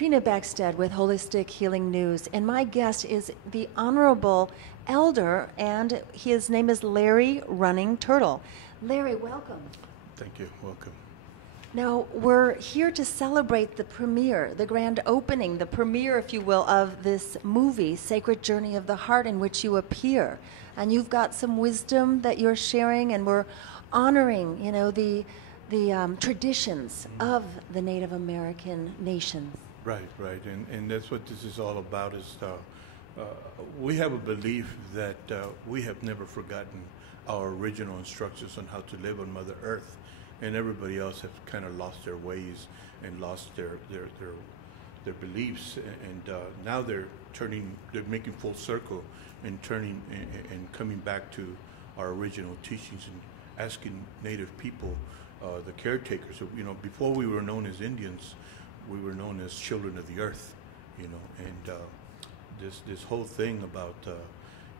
Trina Becksted with Holistic Healing News, and my guest is the Honorable Elder, and his name is Larry Running Turtle. Larry, welcome. Thank you. Welcome. Now, we're here to celebrate the premiere, the grand opening, the premiere, if you will, of this movie, Sacred Journey of the Heart, in which you appear. And you've got some wisdom that you're sharing, and we're honoring, you know, the traditions of the Native American nations. Right. And that's what this is all about. Is we have a belief that we have never forgotten our original instructions on how to live on Mother Earth, and everybody else has kind of lost their ways and lost their beliefs, and now they're making full circle and turning and coming back to our original teachings and asking Native people, the caretakers. You know, before we were known as Indians, we were known as children of the earth. You know, and this whole thing about you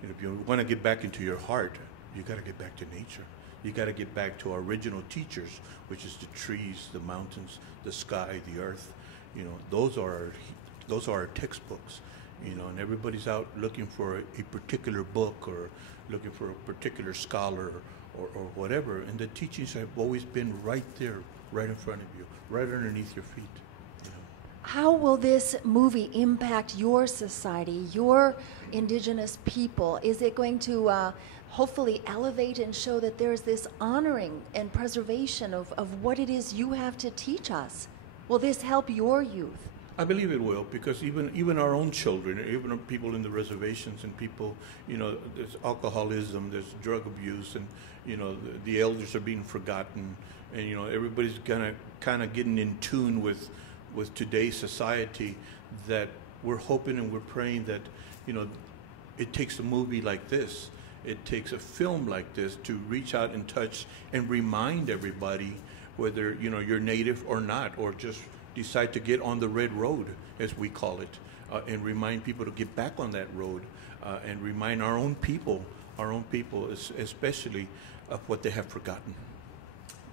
know, if you want to get back into your heart, you got to get back to nature. You got to get back to our original teachers, which is the trees, the mountains, the sky, the earth. You know, those are our textbooks. You know, and everybody's out looking for a particular book or looking for a particular scholar or whatever. And the teachings have always been right there, right in front of you, right underneath your feet. You know. How will this movie impact your society, your indigenous people? Is it going to hopefully elevate and show that there's this honoring and preservation of what it is you have to teach us? Will this help your youth? I believe it will, because even our own children, even people in the reservations and people, you know, there's alcoholism, there's drug abuse, and, you know, the elders are being forgotten, and, you know, everybody's kind of getting in tune with today's society, that we're hoping and we're praying that, you know, it takes a movie like this, it takes a film like this to reach out and touch and remind everybody, whether, you know, you're Native or not, or just decide to get on the red road, as we call it, and remind people to get back on that road, and remind our own people especially, of what they have forgotten.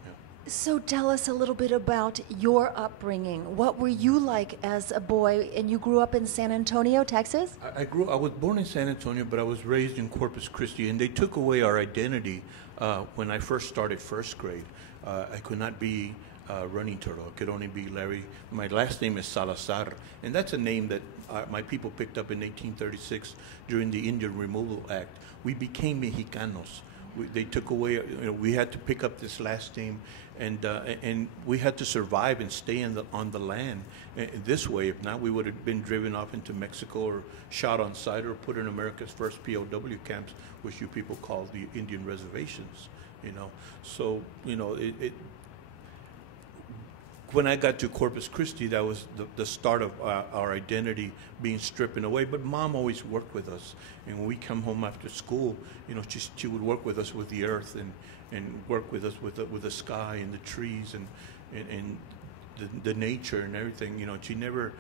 Yeah. So tell us a little bit about your upbringing. What were you like as a boy? And you grew up in San Antonio, Texas? I was born in San Antonio, but I was raised in Corpus Christi, and they took away our identity when I first started first grade. I could not be Running Turtle. It could only be Larry. My last name is Salazar, and that's a name that my people picked up in 1836 during the Indian Removal Act. We became Mexicanos. They took away, you know, we had to pick up this last name, and we had to survive and stay on the land this way. If not, we would have been driven off into Mexico or shot on sight or put in America's first POW camps, which you people call the Indian reservations. You know, so you know when I got to Corpus Christi, that was the start of our identity being stripped away. But Mom always worked with us, and when we come home after school, you know, she would work with us with the earth and work with us with the sky and the trees and the nature and everything. You know, she never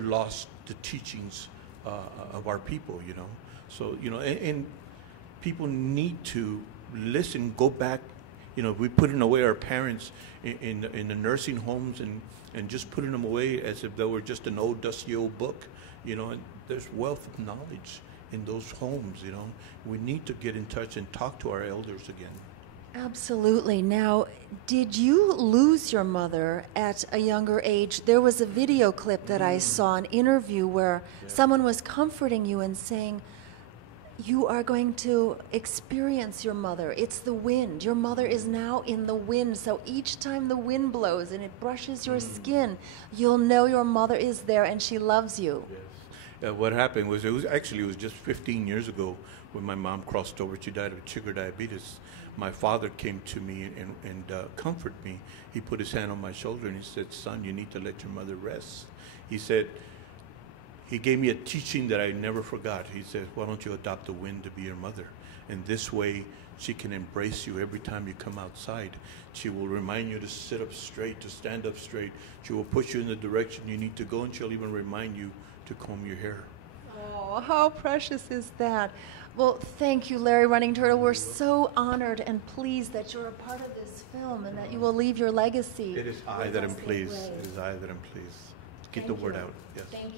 lost the teachings of our people. You know, so you know, and people need to listen, go back. You know, we putting away our parents in the nursing homes and just putting them away as if they were just an old dusty old book. You know, and there's wealth of knowledge in those homes. You know, we need to get in touch and talk to our elders again. Absolutely. Now, did you lose your mother at a younger age? There was a video clip that I saw, an interview where someone was comforting you and saying, you are going to experience your mother. It's the wind. Your mother is now in the wind. So each time the wind blows and it brushes your skin, you'll know your mother is there and she loves you. Yes. What happened was, it was just 15 years ago when my mom crossed over. She died of sugar diabetes. My father came to me and comforted me. He put his hand on my shoulder and he said, son, you need to let your mother rest. He said, he gave me a teaching that I never forgot. He said, why don't you adopt the wind to be your mother? And this way, she can embrace you every time you come outside. She will remind you to sit up straight, to stand up straight. She will push you in the direction you need to go, and she'll even remind you to comb your hair. Oh, how precious is that? Well, thank you, Larry Running Turtle. We're so honored and pleased that you're a part of this film and that you will leave your legacy. It is I that am pleased. It is I that am pleased. get the word out. Yes. Thank